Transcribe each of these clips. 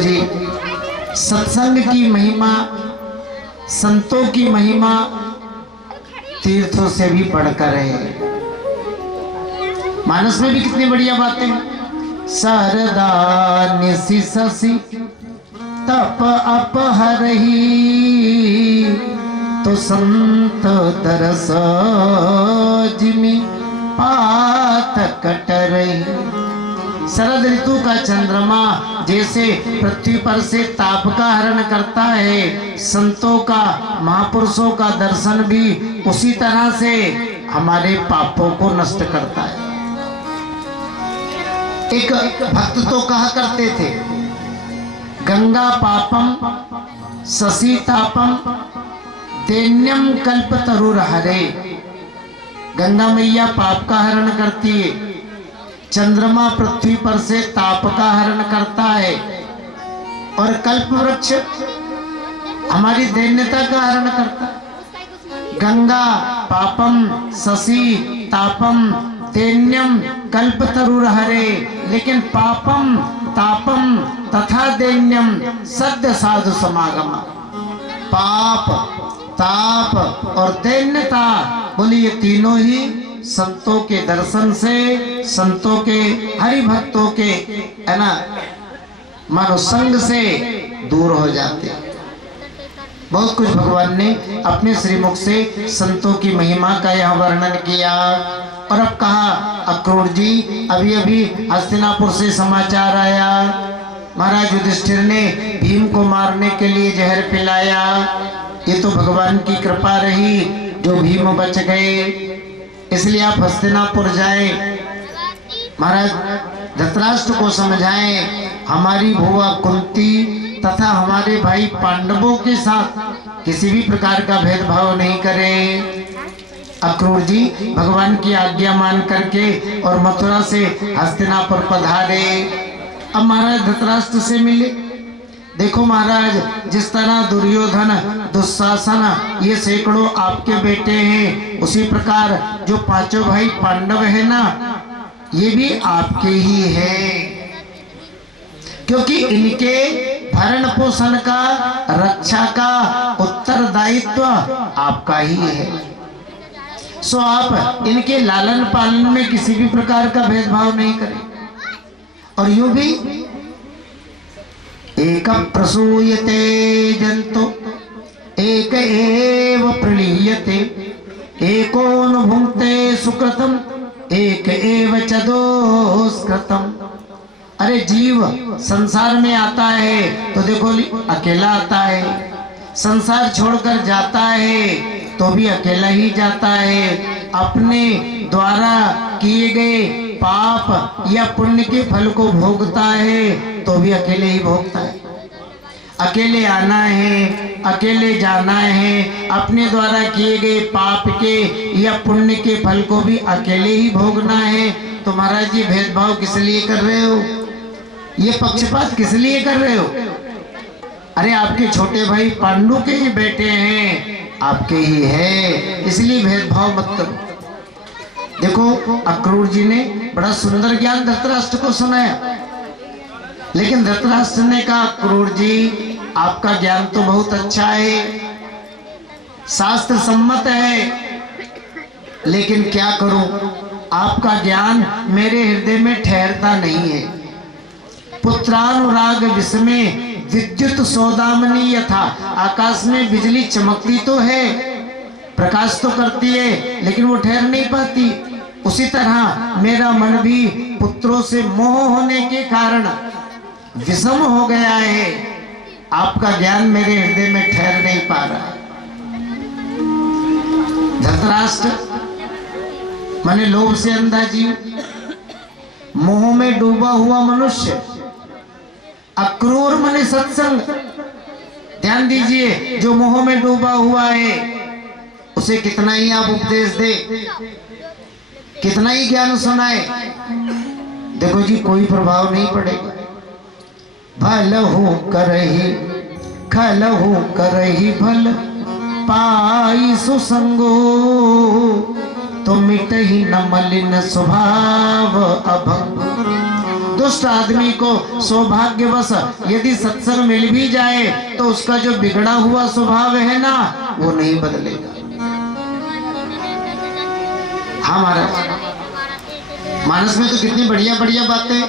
जी, सत्संग की महिमा, संतों की महिमा तीर्थों से भी बढ़कर है। मानस में भी कितनी बढ़िया बातें हैं। शारदा निशि शशि तप अपहरही, तो संत दरस जिमि पात कटरही। शरद ऋतु का चंद्रमा जैसे पृथ्वी पर से ताप का हरण करता है, संतों का, महापुरुषों का दर्शन भी उसी तरह से हमारे पापों को नष्ट करता है। एक भक्त तो कहा करते थे, गंगा पापम शशि तापम दैन्यम कल्पतरुर हरे। गंगा मैया पाप का हरण करती है, चंद्रमा पृथ्वी पर से ताप का हरण करता है, और कल्प वृक्ष हमारी दैन्यता का हरण करता है। गंगा पापम शशि तापम दैन्यम कल्पतरुर हरे, लेकिन पापम तापम तथा दैन्यम सद्य साधु समागम। पाप, ताप और दैन्यता, बोली ये तीनों ही संतों के दर्शन से, संतों के, हरि भक्तों के, है ना, मानो संग से दूर हो जाते। बहुत कुछ भगवान ने अपने श्रीमुख से संतों की महिमा का यहाँ वर्णन किया। और अब कहा, अक्रूर जी, अभी अभी हस्तिनापुर से समाचार आया, महाराज युधिष्ठिर ने भीम को मारने के लिए जहर पिलाया। ये तो भगवान की कृपा रही जो भीम बच गए, इसलिए आप हस्तिनापुर जाएं, महाराज धृतराष्ट्र को समझाएं, हमारी भुआ कुंती तथा हमारे भाई पांडवों के साथ किसी भी प्रकार का भेदभाव नहीं करें। अक्रूर जी भगवान की आज्ञा मान करके और मथुरा से हस्तिनापुर पधारे। अब महाराज धृतराष्ट्र से मिले। देखो महाराज, जिस तरह दुर्योधन, दुशासन ये सैकड़ों आपके बेटे हैं, उसी प्रकार जो पांचों भाई पांडव है ना, ये भी आपके ही हैं, क्योंकि इनके भरण पोषण का, रक्षा का उत्तरदायित्व आपका ही है। सो आप इनके लालन पालन में किसी भी प्रकार का भेदभाव नहीं करें। और यूं भी एक प्रसूयते जंतु एक एव प्रणीयते, एकोन भुंक्ते सुकृतम एक एव च दोषकृतम। अरे जीव संसार में आता है तो देखो अकेला आता है, संसार छोड़कर जाता है तो भी अकेला ही जाता है। अपने द्वारा किए गए पाप या पुण्य के फल को भोगता है तो भी अकेले ही भोगता है। अकेले आना है, अकेले जाना है, अपने द्वारा किए गए पाप के या पुण्य के फल को भी अकेले ही भोगना है। तो महाराज जी भेदभाव किस लिए कर रहे हो? ये पक्षपात किस लिए कर रहे हो? अरे आपके छोटे भाई पांडु के ही बेटे हैं, आपके ही है, इसलिए भेदभाव मत करो। देखो अक्रूर जी ने बड़ा सुंदर ज्ञान धृतराष्ट्र को सुनाया, लेकिन धृतराष्ट्र ने कहा, अक्रूर जी आपका ज्ञान तो बहुत अच्छा है, शास्त्र सम्मत है, लेकिन क्या करूं, आपका ज्ञान मेरे हृदय में ठहरता नहीं है। पुत्रानुराग विस्मय विद्युत सौदामनी यथा, आकाश में बिजली चमकती तो है, प्रकाश तो करती है, लेकिन वो ठहर नहीं पाती। उसी तरह मेरा मन भी पुत्रों से मोह होने के कारण विषम हो गया है। आपका ज्ञान मेरे हृदय में ठहर नहीं पा रहा। धृतराष्ट्र माने लोभ से अंधा जीव, मोह में डूबा हुआ मनुष्य, अक्रूर माने सत्संग। ध्यान दीजिए, जो मोह में डूबा हुआ है उसे कितना ही आप उपदेश दे, कितना ही ज्ञान सुनाए, देखो जी कोई प्रभाव नहीं पड़ेगा। भलहु करही खलहु करही भल पाई सुसंगो, तो मिटही न मलिन स्वभाव अभंग। दुष्ट आदमी को सौभाग्यवश यदि सत्संग मिल भी जाए तो उसका जो बिगड़ा हुआ स्वभाव है ना वो नहीं बदलेगा। हमारा मानस में तो कितनी बढ़िया बढ़िया बातें,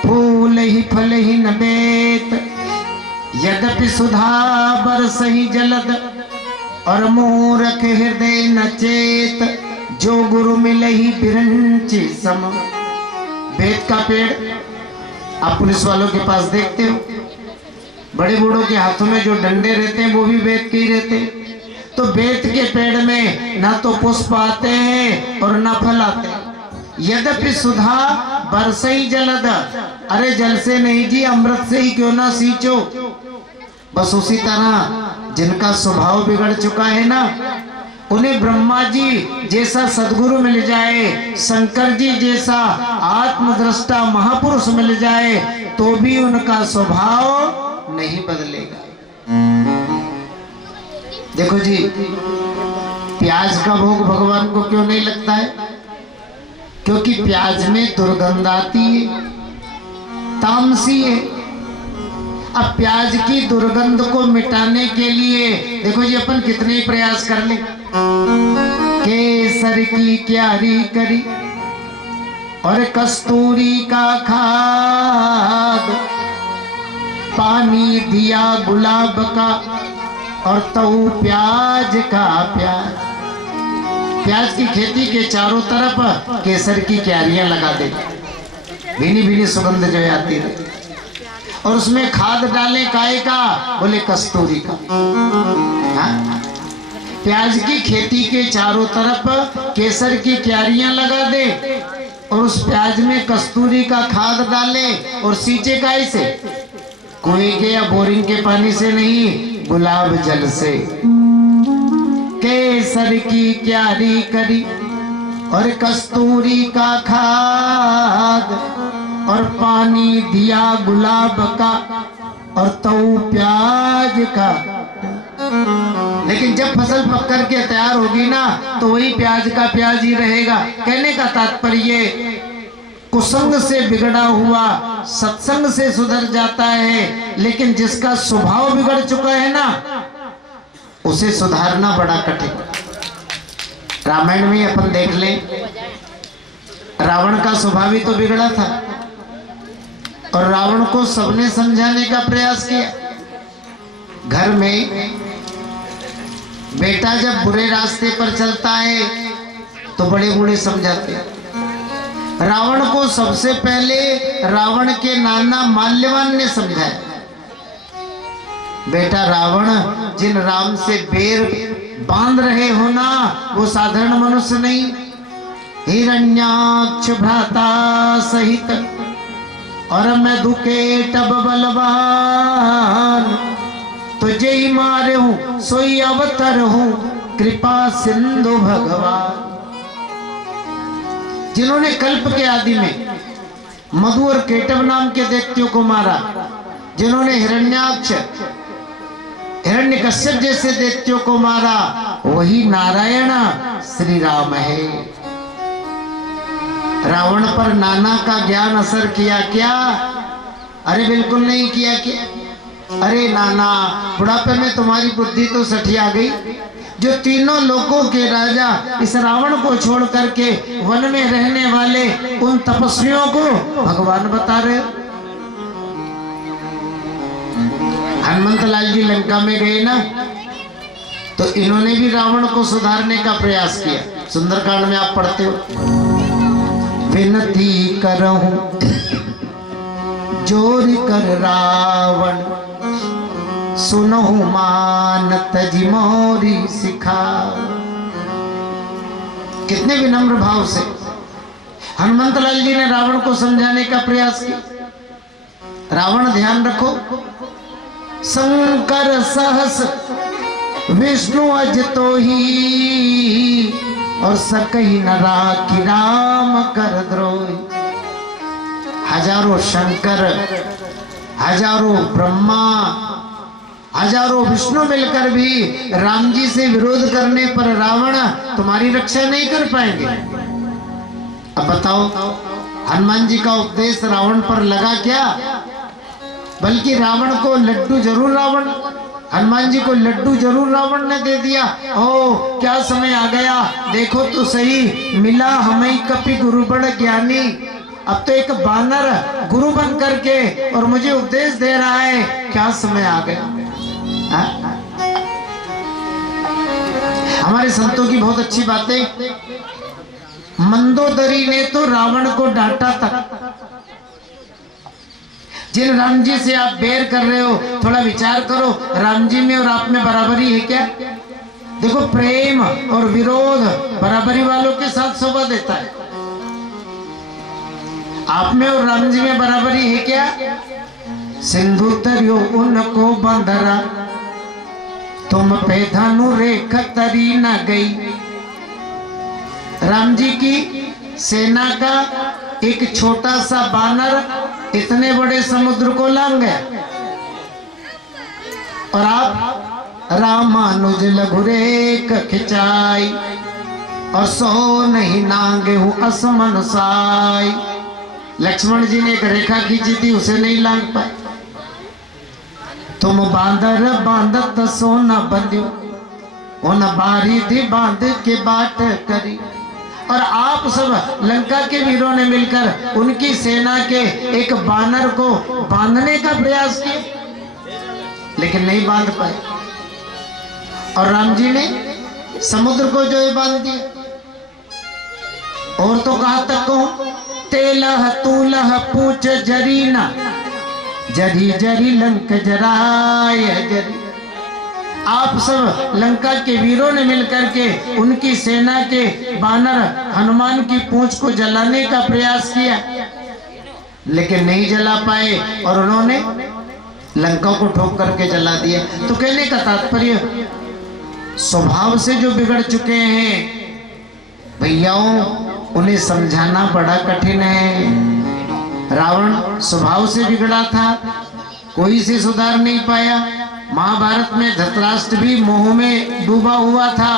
फूल ही फल ही नबेत, यद्यपि सुधा बरस ही जलद, और मूर्ख हृदय न चेत, जो गुरु मिले ही बिरंची सम। बेत का पेड़ आप पुलिस वालों के पास देखते हो, बड़े बूढ़ों के हाथों में जो डंडे रहते हैं वो भी बेत के ही रहते हैं। तो बेत के पेड़ में ना तो पुष्प आते हैं और ना फल आते हैं। यद्यपि सुधा बरसई जलद, अरे जल से नहीं जी, अमृत से ही क्यों ना सींचो। बस उसी तरह जिनका स्वभाव बिगड़ चुका है ना, उन्हें ब्रह्मा जी जैसा सदगुरु मिल जाए, शंकर जी जैसा आत्मदृष्टा महापुरुष मिल जाए तो भी उनका स्वभाव नहीं बदलेगा। देखो जी, प्याज का भोग भगवान को क्यों नहीं लगता है? क्योंकि प्याज में दुर्गंध आती है, तामसी है। अब प्याज की दुर्गंध को मिटाने के लिए देखो जी अपन कितने प्रयास कर ले, केसर की क्यारी करी और कस्तूरी का खाद, पानी दिया गुलाब का और तऊ प्याज का प्याज। प्याज की खेती के चारों तरफ केसर की क्यारियां लगा दे, भीनी भीनी सुगंध जो आती रहे, और उसमें खाद डालें काय का? बोले कस्तूरी का। हाँ? प्याज की खेती के चारों तरफ केसर की क्यारियां लगा दे और उस प्याज में कस्तूरी का खाद डाले और सींचे काय से? कुएं के या बोरिंग के पानी से नहीं, गुलाब जल से। केसर की क्यारी करी और कस्तूरी का खाद और पानी दिया गुलाब का और तऊ प्याज का। लेकिन जब फसल पक कर के तैयार होगी ना तो वही प्याज का प्याज ही रहेगा। कहने का तात्पर्य कुसंग से बिगड़ा हुआ सत्संग से सुधर जाता है, लेकिन जिसका स्वभाव बिगड़ चुका है ना उसे सुधारना बड़ा कठिन। रामायण में अपन देख लें, रावण का स्वभाव ही तो बिगड़ा था और रावण को सबने समझाने का प्रयास किया। घर में बेटा जब बुरे रास्ते पर चलता है तो बड़े बूढ़े समझाते हैं। रावण को सबसे पहले रावण के नाना माल्यवान ने समझाया, बेटा रावण, जिन राम से बेर बांध रहे हो ना वो साधारण मनुष्य नहीं, हिरण्याक्ष भ्राता सहित और मैं दुकेटब बलवान, तुझे ही मारे हूं सोई अवतर हूं कृपा सिंधु भगवान। जिन्होंने कल्प के आदि में मधु और केटव नाम के दैत्यों को मारा, जिन्होंने हिरण्याक्ष हिरण्यकश्यप जैसे दैत्यों को मारा, वही नारायण श्री राम है। रावण पर नाना का ज्ञान असर किया क्या? अरे बिल्कुल नहीं किया। क्या? अरे नाना, बुढ़ापे में तुम्हारी बुद्धि तो सठिया गई। जो तीनों लोगों के राजा इस रावण को छोड़ करके वन में रहने वाले उन तपस्वियों को भगवान बता रहे। हनुमंत लाल जी लंका में गए ना तो इन्होंने भी रावण को सुधारने का प्रयास किया। सुंदरकांड में आप पढ़ते हो, विनती करहूं जोर कर रावण, सुनहु मान तजी मोरी सिखा। कितने विनम्र भाव से हनुमंत लाल जी ने रावण को समझाने का प्रयास किया। रावण ध्यान रखो, शंकर सहस विष्णु अजतो ही और सकही न राखी राम कर द्रोही। हजारों शंकर, हजारों ब्रह्मा, हजारों विष्णु मिलकर भी राम जी से विरोध करने पर रावण तुम्हारी रक्षा नहीं कर पाएंगे। अब बताओ, हनुमान जी का उपदेश रावण पर लगा क्या, बल्कि रावण को लड्डू जरूर हनुमान जी को लड्डू जरूर रावण ने दे दिया। ओ क्या समय आ गया, देखो तो सही, मिला हमें कपि गुरु बड़ ज्ञानी। अब तो एक बानर गुरु बन करके और मुझे उपदेश दे रहा है, क्या समय आ गया। हमारे संतों की बहुत अच्छी बातें। मंदोदरी ने तो रावण को डांटा तक। जिन राम जी से आप बैर कर रहे हो, थोड़ा विचार करो, राम जी में और आप में बराबरी है क्या। देखो प्रेम और विरोध बराबरी वालों के साथ शोभा देता है। आप में और राम जी में बराबरी है क्या। सिंधु तरियो उनको बंदरा, तुम पे धनु रेख तरी न गई। राम जी की सेना का एक छोटा सा बानर इतने बड़े समुद्र को लांग गया, और आप रामानुज लघु रेख खिंचाई, और सो नहीं नांगे हूं असमन साई। लक्ष्मण जी ने एक रेखा खींची थी, उसे नहीं लांग पाए। तुम बांदर बांधत सोना बंध्यो, उन बारी थी बांध के बाट करी। और आप सब लंका के वीरों ने मिलकर उनकी सेना के एक बानर को बांधने का प्रयास किया, लेकिन नहीं बांध पाए। और राम जी ने समुद्र को जो है बांध दिया। और तो कहा तक कहूं, तेलह तूलह पूछ जरीना, जरी जरी लंक जराय जरी। आप सब लंका के वीरों ने मिलकर के उनकी सेना के बानर हनुमान की पूंछ को जलाने का प्रयास किया, लेकिन नहीं जला पाए, और उन्होंने लंका को ठोक करके जला दिया। तो कहने का तात्पर्य, स्वभाव से जो बिगड़ चुके हैं भैयाओं, उन्हें समझाना बड़ा कठिन है। रावण स्वभाव से बिगड़ा था, कोई से सुधार नहीं पाया। महाभारत में धृतराष्ट्र भी मोह में डूबा हुआ था,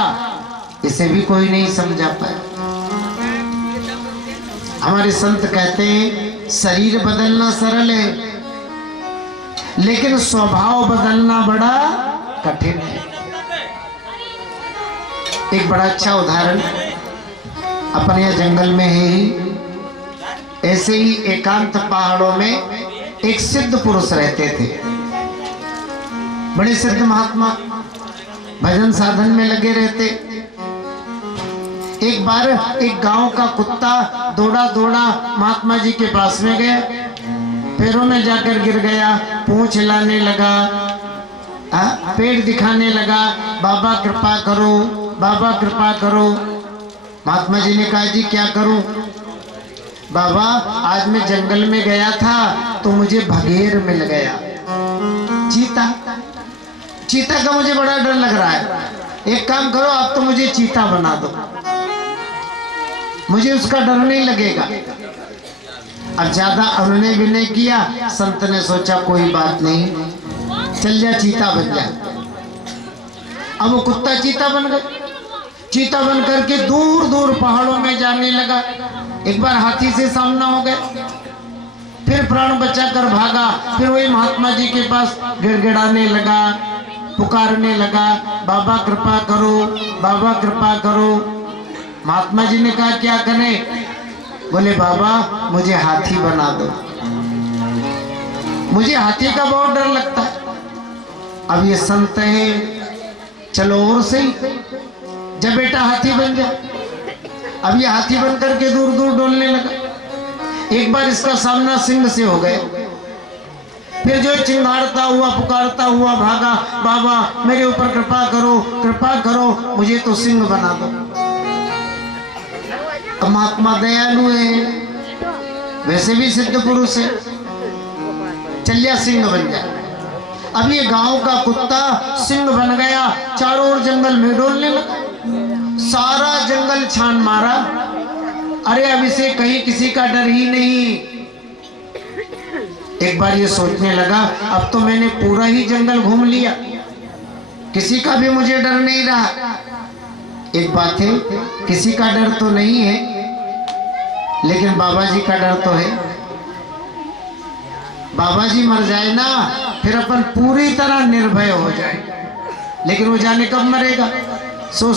इसे भी कोई नहीं समझा पाया। हमारे संत कहते हैं, शरीर बदलना सरल है, लेकिन स्वभाव बदलना बड़ा कठिन है। एक बड़ा अच्छा उदाहरण अपन यह जंगल में है ही, ऐसे ही एकांत पहाड़ों में एक सिद्ध पुरुष रहते थे, बड़े सिद्ध महात्मा, भजन साधन में लगे रहते। एक बार एक गांव का कुत्ता दौड़ा दौड़ा महात्मा जी के पास में गया, पैरों में जाकर गिर गया, पूंछ हिलाने लगा, पेट दिखाने लगा, बाबा कृपा करो, बाबा कृपा करो। महात्मा जी ने कहा, जी क्या करूं। बाबा आज मैं जंगल में गया था तो मुझे भगेर मिल गया, चीता। चीता का मुझे बड़ा डर लग रहा है, एक काम करो आप तो मुझे चीता बना दो, मुझे उसका डर नहीं लगेगा। अब ज्यादा अभिनय विनय किया, संत ने सोचा कोई बात नहीं, चल जा चीता बन जा। अब वो कुत्ता चीता बन गया, चीता बन करके दूर दूर पहाड़ों में जाने लगा। एक बार हाथी से सामना हो गया, फिर प्राण बचाकर भागा, फिर वही महात्मा जी के पास गिड़गिड़ाने लगा, पुकारने लगा, बाबा कृपा करो, बाबा कृपा करो। महात्मा जी ने कहा क्या करें। बोले बाबा मुझे हाथी बना दो, मुझे हाथी का बहुत डर लगता है। अब ये संत है, चलो और सही, जब बेटा हाथी बन जा। अब ये हाथी बन करके दूर दूर डोलने लगा। एक बार इसका सामना सिंह से हो गया, फिर जो चिंगाड़ता हुआ पुकारता हुआ भागा, बाबा मेरे ऊपर कृपा करो, कृपा करो, मुझे तो सिंह बना दो। अब महात्मा दयालु है, वैसे भी सिद्ध पुरुष है, चल जा सिंह बन जा। अब ये गांव का कुत्ता सिंह बन गया, चारों ओर जंगल में डोलने लगा, सारा जंगल छान मारा। अरे अब इसे कहीं किसी का डर ही नहीं। एक बार ये सोचने लगा, अब तो मैंने पूरा ही जंगल घूम लिया, किसी का भी मुझे डर नहीं रहा। एक बात है, किसी का डर तो नहीं है, लेकिन बाबा जी का डर तो है। बाबा जी मर जाए ना, फिर अपन पूरी तरह निर्भय हो जाए, लेकिन वो जाने कब मरेगा। सो